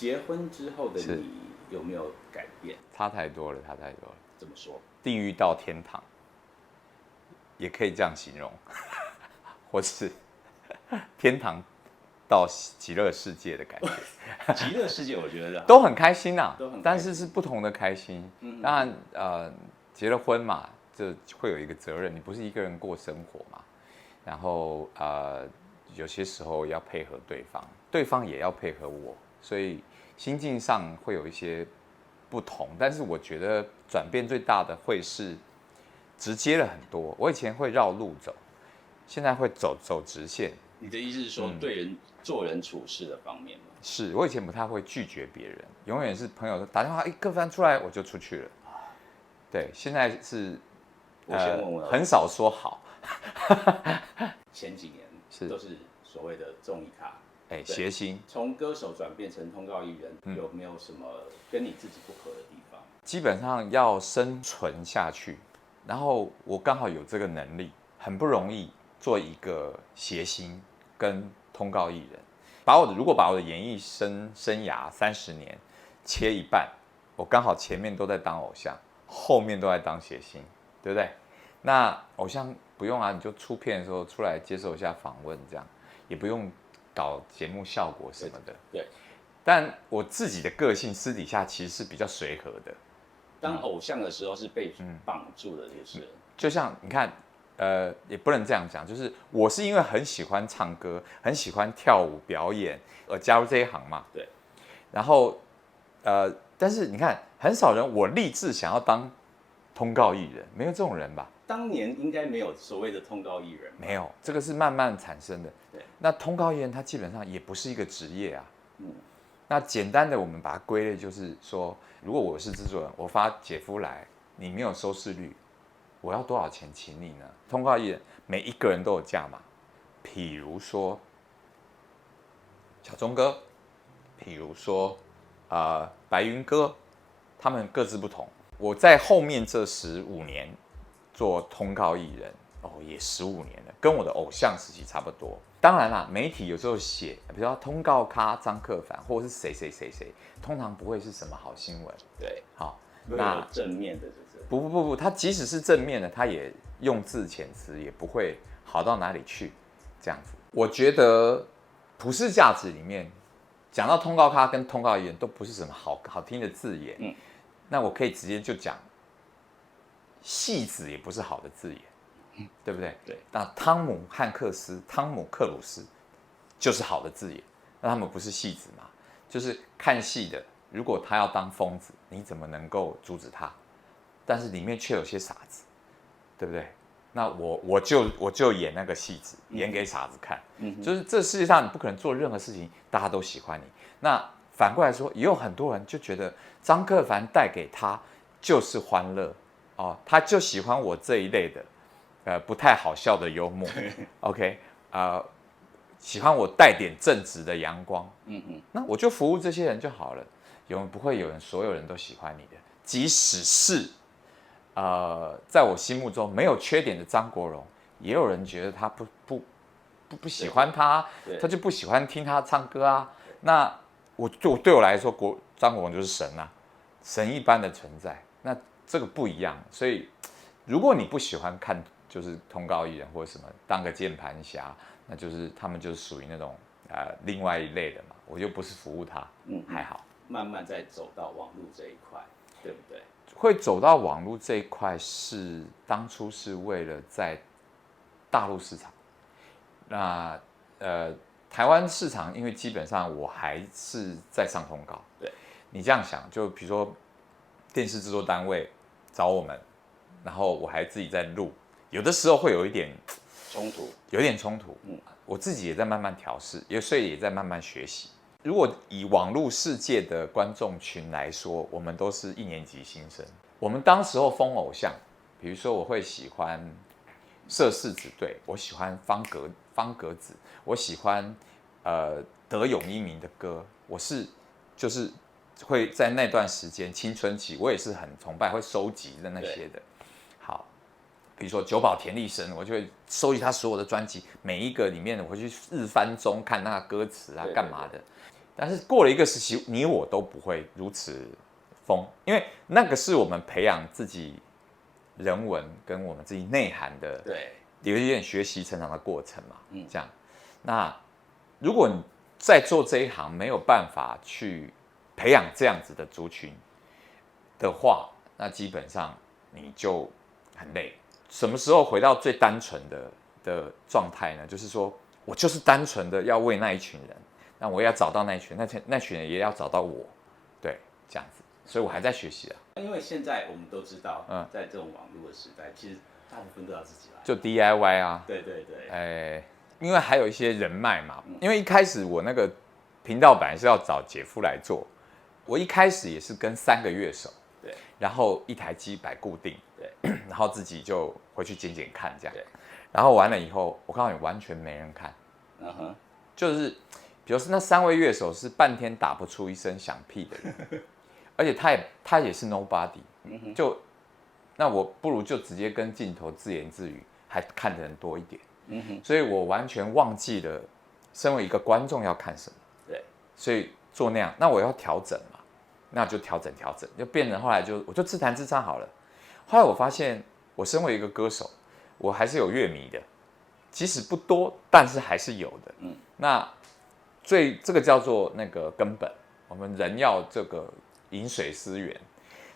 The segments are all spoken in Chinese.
结婚之后的你有没有改变？差太多了，差太多了。怎么说？地狱到天堂，也可以这样形容，或是天堂到极乐世界的感觉。极乐世界我觉得都很开心啊，都很开心但是是不同的开心。当然，结了婚嘛，就会有一个责任，你不是一个人过生活嘛。然后有些时候要配合对方，对方也要配合我，所以心境上会有一些不同。但是我觉得转变最大的会是直接了很多。我以前会绕路走，现在会走直线。你的意思是说，对人做人处事的方面吗？是我以前不太会拒绝别人，永远是朋友打电话，各翻出来我就出去了。对，现在是我先问问很少说好。前几年都是所谓的综艺咖，谐星。从歌手转变成通告艺人，有没有什么跟你自己不合的地方？基本上要生存下去，然后我刚好有这个能力，很不容易做一个谐星跟通告艺人。如果把我的演艺生涯30年切一半，我刚好前面都在当偶像，后面都在当谐星，对不对？那偶像不用啊，你就出片的时候出来接受一下访问，这样也不用搞节目效果什么的。对。但我自己的个性私底下其实是比较随和的。当偶像的时候是被绑住的，就是。就像你看，也不能这样讲，就是我是因为很喜欢唱歌，很喜欢跳舞表演，而加入这一行嘛。对。然后，但是你看，很少人我立志想要当通告艺人，没有这种人吧？当年应该没有所谓的通告艺人。没有，这个是慢慢产生的。对。那通告艺人他基本上也不是一个职业啊。那简单的我们把它归类，就是说，如果我是制作人，我发姐夫来，你没有收视率，我要多少钱请你呢？通告艺人每一个人都有价码，譬如说小钟哥，譬如说白云哥，他们各自不同。我在后面这15年做通告艺人，也15年了，跟我的偶像时期差不多。当然啦，媒体有时候写，比如说通告咖张克帆，或者是谁，通常不会是什么好新闻。对，好，那正面的就是不，他即使是正面的，他也用字遣词也不会好到哪里去，这样子。我觉得普世价值里面讲到通告咖跟通告艺人都不是什么好听的字眼。那我可以直接就讲，戏子也不是好的字眼。对不对？对。那汤姆汉克斯、汤姆克鲁斯就是好的字眼，那他们不是戏子嘛？就是看戏的，如果他要当疯子，你怎么能够阻止他？但是里面却有些傻子，对不对？那我就演那个戏子，演给傻子看。就是这世界上你不可能做任何事情大家都喜欢你。那反过来说，也有很多人就觉得张克帆带给他就是欢乐他就喜欢我这一类的。不太好笑的幽默，OK， 喜欢我带点正直的阳光，那我就服务这些人就好了，不会所有人都喜欢你的，即使是在我心目中没有缺点的张国荣，也有人觉得他不喜欢他，他就不喜欢听他唱歌啊。那对我来说，张国荣就是神啊，神一般的存在。那这个不一样，所以如果你不喜欢看。就是通告艺人或者什么当个键盘侠，那就是他们就是属于那种另外一类的嘛，我又不是服务他，还好。慢慢再走到网络这一块，对不对？会走到网络这一块是当初是为了在大陆市场，那台湾市场，因为基本上我还是在上通告。对，你这样想，就比如说电视制作单位找我们，然后我还自己在录。有的时候会有一点冲突，我自己也在慢慢调试，所以也在慢慢学习。如果以网络世界的观众群来说，我们都是1年级新生。我们当时候封偶像，比如说我会喜欢社四子队，我喜欢方格子，我喜欢德永一鸣的歌，就是会在那段时间青春期，我也是很崇拜，会收集的那些的。好。比如说久保田利生，我就会收集他所有的专辑，每一个里面我会去日翻中看那个歌词啊，干嘛的。但是过了一个时期，你我都不会如此疯，因为那个是我们培养自己人文跟我们自己内涵的，对，有一点学习成长的过程嘛。这样，那如果你在做这一行没有办法去培养这样子的族群的话，那基本上你就很累。什么时候回到最单纯的状态呢？就是说我就是单纯的要为那一群人，那我也要找到那一群，那群人也要找到我，对，这样子。所以我还在学习啊。因为现在我们都知道，在这种网络的时代，其实大部分都要自己来，就 DIY 啊。对对对。因为还有一些人脉嘛。因为一开始我那个频道本来是要找姐夫来做，我一开始也是跟3个乐手，对，然后一台机摆固定，对，然后自己就回去剪剪看这样，对，然后完了以后，我告诉你完全没人看，就是比如说那3位乐手是半天打不出一声响屁的人，而且他也是 nobody，就那我不如就直接跟镜头自言自语，还看的人多一点，所以我完全忘记了身为一个观众要看什么，对，所以做那样，那我要调整嘛，那就调整，就变成后来我就自弹自唱好了。后来我发现，我身为一个歌手，我还是有乐迷的，即使不多，但是还是有的。那这个叫做那个根本，我们人要这个饮水思源，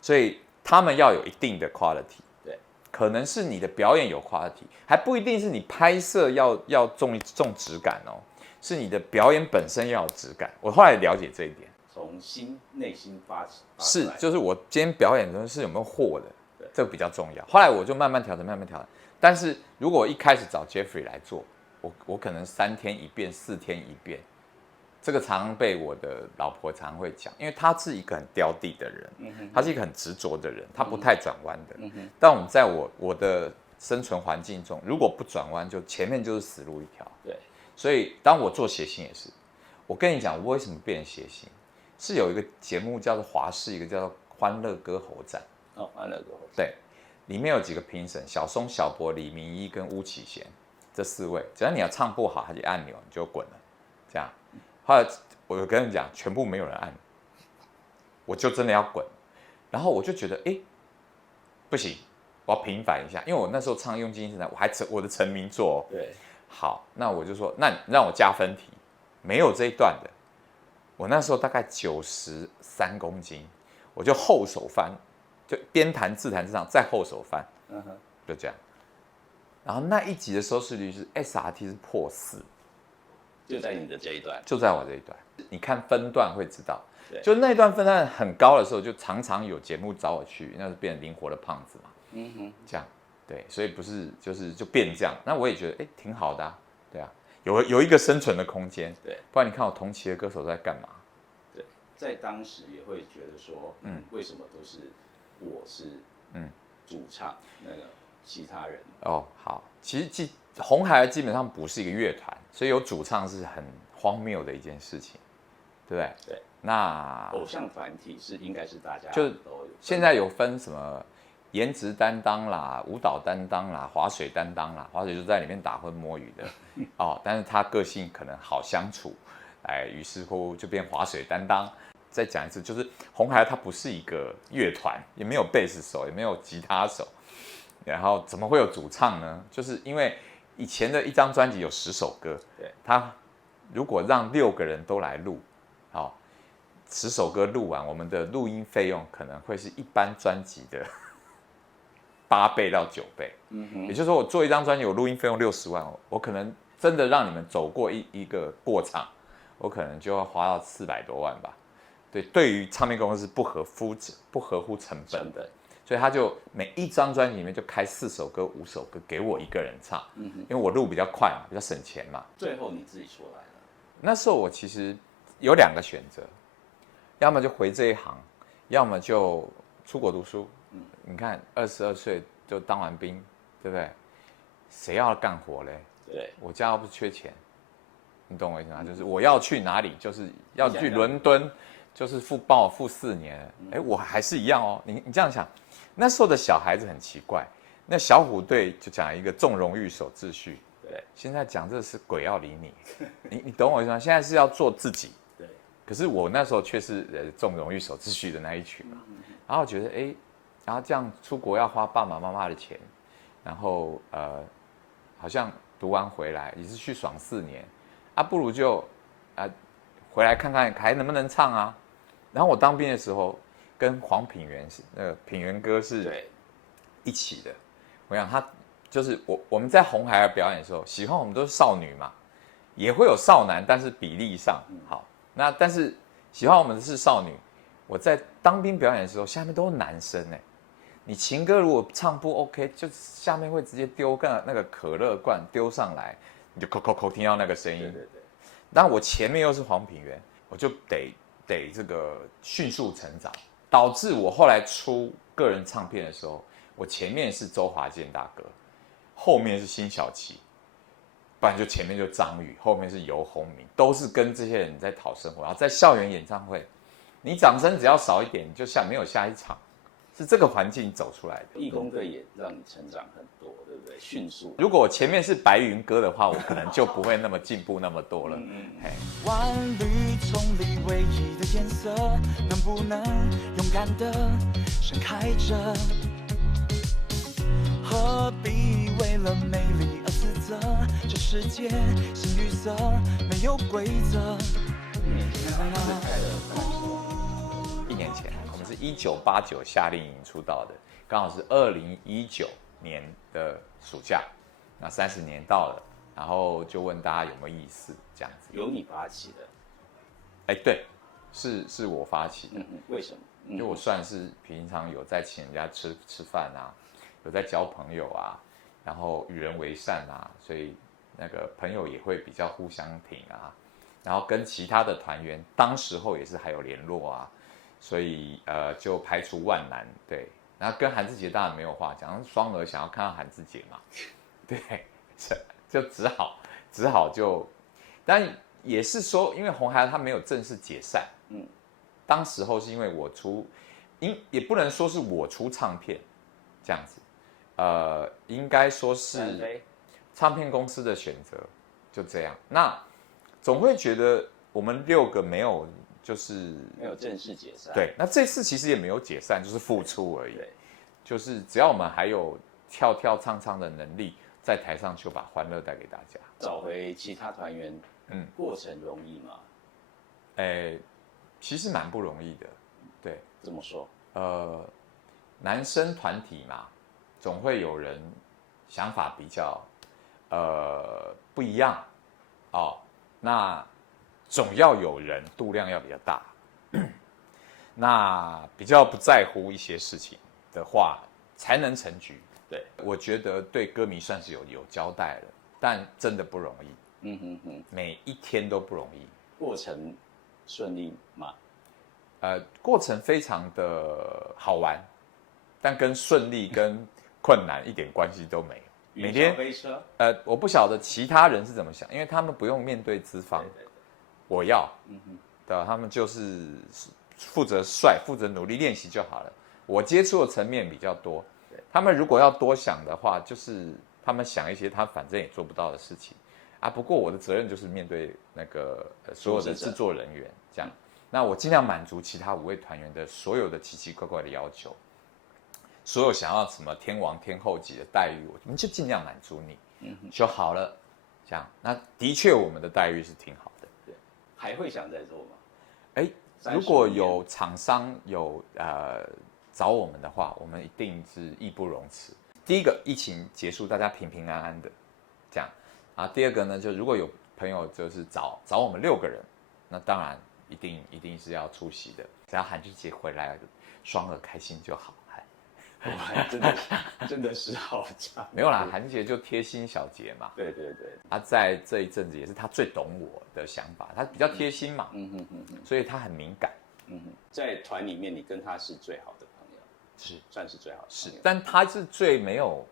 所以他们要有一定的 quality。对，可能是你的表演有 quality， 还不一定是你拍摄要重质感哦，是你的表演本身要有质感。我后来了解这一点，从内心发是，就是我今天表演的是有没有货的，这个比较重要。后来我就慢慢调整。但是如果我一开始找 Jeffrey 来做，我可能3天一遍，4天一遍。这个常常被我的老婆常会讲，因为他是一个很刁地的人，他是一个很执着的人，他不太转弯的。但我们在我的生存环境中，如果不转弯，就前面就是死路一条。对，所以当我做谐星也是，我跟你讲，我为什么变成谐星，是有一个节目叫做华视，一个叫做《欢乐歌喉战》。欢乐歌喉战。对，里面有几个评审，小松、小博、李明一跟巫启贤这4位，只要你要唱不好，他就按钮你就滚了，这样。后来我跟你讲，全部没有人按，我就真的要滚。然后我就觉得，不行，我要平反一下，因为我那时候唱《用尽心声》，我的成名作。对，好，那我就说，那你让我加分题，没有这一段的。我那时候大概93公斤，我就后手翻，就边弹自弹自唱，再后手翻，就这样。然后那一集的收视率是 SRT 是破4。就在你的这一段，就在我这一段，你看分段会知道，就那段分段很高的时候，就常常有节目找我去，那是变灵活的胖子嘛，这样，对，所以不是就变这样，那我也觉得挺好的啊，对啊，有一个生存的空间，对，不然你看我同期的歌手在干嘛？对，在当时也会觉得说，为什么都是我是主唱，那个其他人好，其实红孩儿基本上不是一个乐团，所以有主唱是很荒谬的一件事情，对不对？对。那偶像团体应该是大家就都有，现在有分什么颜值担当啦、舞蹈担当啦、滑水担当啦，滑水就在里面打混摸鱼的但是他个性可能好相处，于是乎就变滑水担当。再讲一次，就是红孩儿它不是一个乐团，也没有贝斯手，也没有吉他手，然后怎么会有主唱呢？就是因为以前的一张专辑有10首歌，他如果让6个人都来录，10首歌录完，我们的录音费用可能会是一般专辑的8倍到9倍。也就是说，我做一张专辑，我录音费用60万，我可能真的让你们走过一个过场，我可能就要花到400多万吧。对于唱片公司不合乎成本的。所以他就每一张专辑里面就开4首歌、5首歌给我一个人唱，因为我录比较快嘛，比较省钱嘛。最后你自己出来了。那时候我其实有2个选择，要么就回这一行，要么就出国读书。你看22岁就当完兵，对不对？谁要干活嘞？对，我家又不是缺钱，你懂我意思吗？就是我要去哪里，就是要去伦敦，就是帮我付4年，我还是一样哦。你这样想，那时候的小孩子很奇怪，那小虎队就讲一个重荣誉守秩序，对，现在讲这是鬼要理你，你懂我意思吗？现在是要做自己，对，可可是我那时候却是纵容欲守秩序的那一群嘛，然后觉得然后这样出国要花爸爸妈妈的钱，然后好像读完回来也是去爽4年，不如就回来看看还能不能唱啊。然后我当兵的时候跟黄品源品源哥是一起的，我想他就是我们在红孩儿表演的时候，喜欢我们都是少女嘛，也会有少男，但是比例上好。那但是喜欢我们的是少女，我在当兵表演的时候，下面都是男生你情歌如果唱不 OK， 就下面会直接丢那个可乐罐丢上来，你就扣听到那个声音。对。但我前面又是黄品源，我就得这个迅速成长，导致我后来出个人唱片的时候，我前面是周华健大哥，后面是辛晓琪，不然就前面就张宇，后面是游鸿明，都是跟这些人在讨生活。然后在校园演唱会，你掌声只要少一点，你就没有下一场。是这个环境走出来的。义工队也让你成长很多，对不对？迅速。如果我前面是白云歌的话，我可能就不会那么进步那么多了。万绿丛里唯一的颜色，能不能勇敢的盛开着？何必为了美丽而自责？这世界新绿色，没有规则。1年前，我们是1989夏令营出道的，刚好是2019年的暑假，那30年到了，然后就问大家有没有意思，这样子。由你发起的？对，是我发起的。为什么？因为我算是平常有在请人家吃饭啊，有在交朋友啊，然后与人为善啊，所以那个朋友也会比较互相挺啊，然后跟其他的团员当时候也是还有联络啊。所以就排除万难，对。然后跟韩志杰当然没有话讲，双儿想要看到韩志杰嘛，对，就只好就，但也是说，因为红孩儿他没有正式解散，当时候是因为我也不能说是我出唱片，这样子，应该说是唱片公司的选择，就这样。那总会觉得我们6个没有。就是没有正式解散。对，那这次其实也没有解散，就是复出而已。对，就是只要我们还有跳唱的能力，在台上就把欢乐带给大家。找回其他团员，过程容易吗？其实蛮不容易的。对，怎么说？男生团体嘛，总会有人想法比较不一样那。总要有人，度量要比较大，那比较不在乎一些事情的话，才能成局。对，我觉得对歌迷算是有交代了，但真的不容易。每一天都不容易。过程顺利吗？过程非常的好玩，但跟顺利跟困难一点关系都没有。每天飞车。我不晓得其他人是怎么想，因为他们不用面对资方。对我要，他们就是负责帅，负责努力练习就好了。我接触的层面比较多，他们如果要多想的话，就是他们想一些他反正也做不到的事情不过我的责任就是面对那个所有的制作人员，这样。那我尽量满足其他5位团员的所有的奇奇怪怪的要求，所有想要什么天王天后级的待遇，我们就尽量满足你，就好了。这样，那的确我们的待遇是挺好的。还会想再做吗？如果有厂商有找我们的话，我们一定是义不容辞。第一个，疫情结束，大家平平安安的，这样第二个呢，就如果有朋友就是找我们6个人，那当然一定是要出席的。只要韩志杰回来，双儿开心就好。真的是好差。没有啦，韩杰就贴心小杰嘛。对。他在这一阵子也是他最懂我的想法，他比较贴心嘛。所以他很敏感。在团里面，你跟他是最好的朋友，算是最好的朋友。但他是最没有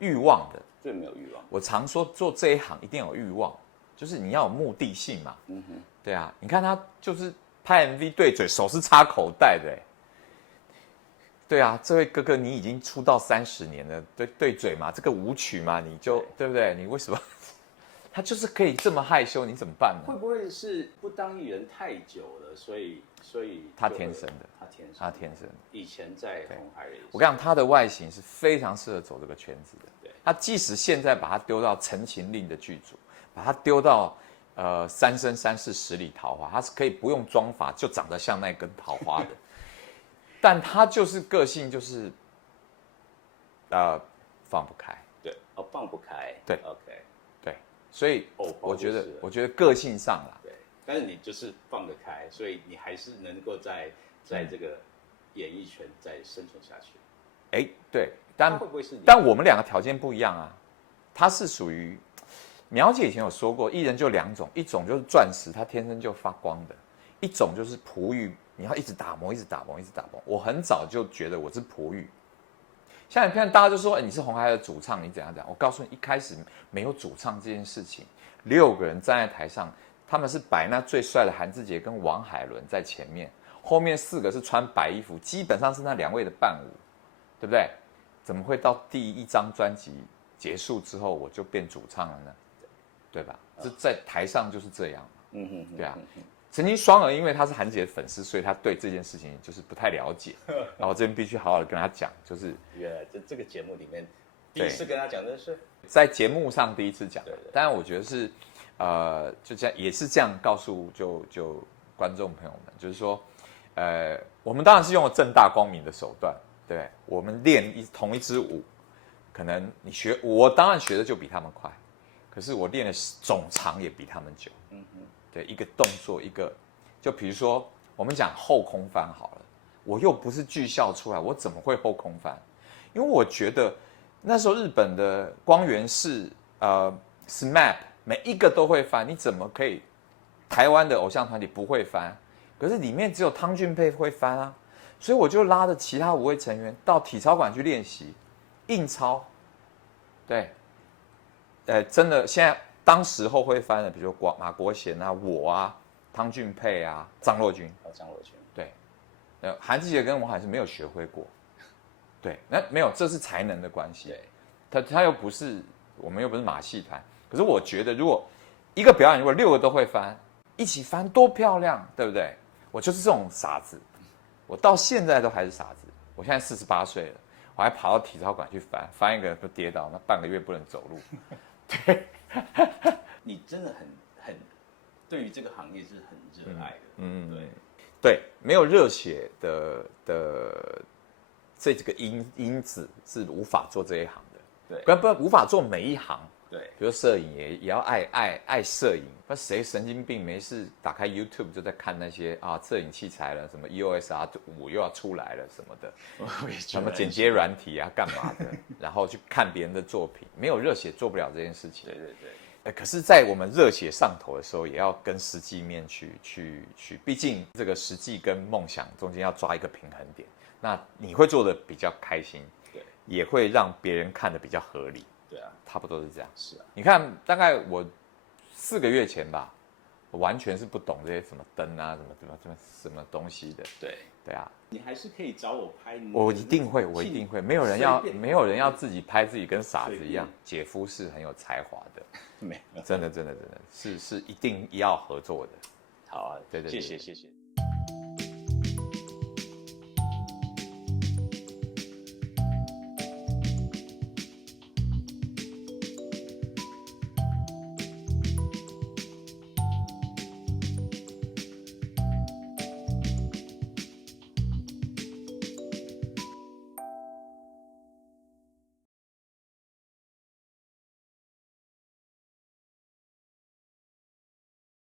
欲望的。最没有欲望。我常说做这一行一定有欲望，就是你要有目的性嘛。对啊，你看他就是拍 MV 对嘴，手是插口袋的。对啊，这位哥哥，你已经出道30年了，对嘴嘛，这个舞曲嘛，你就对不对？你为什么他就是可以这么害羞，你怎么办呢？会不会是不当艺人太久了，所以他天生的，他天生的。以前在红海里，我跟你讲，他的外形是非常适合走这个圈子的。对，他即使现在把他丢到《陈情令》的剧组，把他丢到三生三世十里桃花，他是可以不用妆发就长得像那根桃花的。但他就是个性就是放不开。对，放不开。对 ，OK， 对，所以我觉得个性上啦，对，但是你就是放得开，所以你还是能够在这个演艺圈再生存下去。哎，对，但会不会是你？但我们两个条件不一样啊。他是属于苗姐以前有说过，艺人就两种，一种就是钻石，他天生就发光的；一种就是璞玉，你要一直打磨，一直打磨，一直打磨。我很早就觉得我是璞玉。像你看，大家就说，你是红孩的主唱，你怎样讲？我告诉你，一开始没有主唱这件事情，6个人站在台上，他们是摆那最帅的韩志杰跟王海伦在前面，后面4个是穿白衣服，基本上是那2位的伴舞，对不对？怎么会到第1张专辑结束之后，我就变主唱了呢？对吧？这在台上就是这样。对啊。曾经双儿因为他是韩姐的粉丝，所以他对这件事情就是不太了解，然后这边必须好好的跟他讲，就是原来这个节目里面第一次跟他讲的是在节目上第一次讲，对，当然我觉得是就这样也是这样告诉就观众朋友们，就是说我们当然是用了正大光明的手段，对，我们练同一支舞，可能我当然学的就比他们快，可是我练的总长也比他们久。对，一个动作一个，就比如说我们讲后空翻好了，我又不是剧校出来，我怎么会后空翻？因为我觉得那时候日本的光源氏SMAP 每一个都会翻，你怎么可以台湾的偶像团体不会翻？可是里面只有汤俊佩会翻啊，所以我就拉着其他5位成员到体操馆去练习硬操。对，真的现在。当时候会翻的，比如说马国贤啊、我啊、汤俊佩啊、张若昀。张若昀。对，韩志杰跟王海是没有学会过。对，那没有，这是才能的关系。对，他又不是我们又不是马戏团。可是我觉得，如果一个表演如果6个都会翻，一起翻多漂亮，对不对？我就是这种傻子，我到现在都还是傻子。我现在48岁了，我还跑到体操馆去翻一个就跌倒，那半个月不能走路。对。你真的很对于这个行业是很热爱的，对，没有热血的这个因子是无法做这一行的，对，不无法做每一行，对，比如摄影也要爱摄影，不谁神经病没事打开 YouTube 就在看那些摄影器材了，什么 EOS R5又要出来了什么的，什么剪接软体啊干嘛的，然后去看别人的作品，没有热血做不了这件事情，对，可是，在我们热血上头的时候，也要跟实际面去，毕竟这个实际跟梦想中间要抓一个平衡点。那你会做的比较开心，对，也会让别人看的比较合理，对啊，差不多是这样。是啊，你看，大概我4个月前吧，我完全是不懂这些什么灯啊，什么东西的。对啊，你还是可以找我拍你。我一定会，没有人要自己拍自己跟傻子一样。姐夫是很有才华的。没有，真的是一定要合作的。好啊，对，谢谢。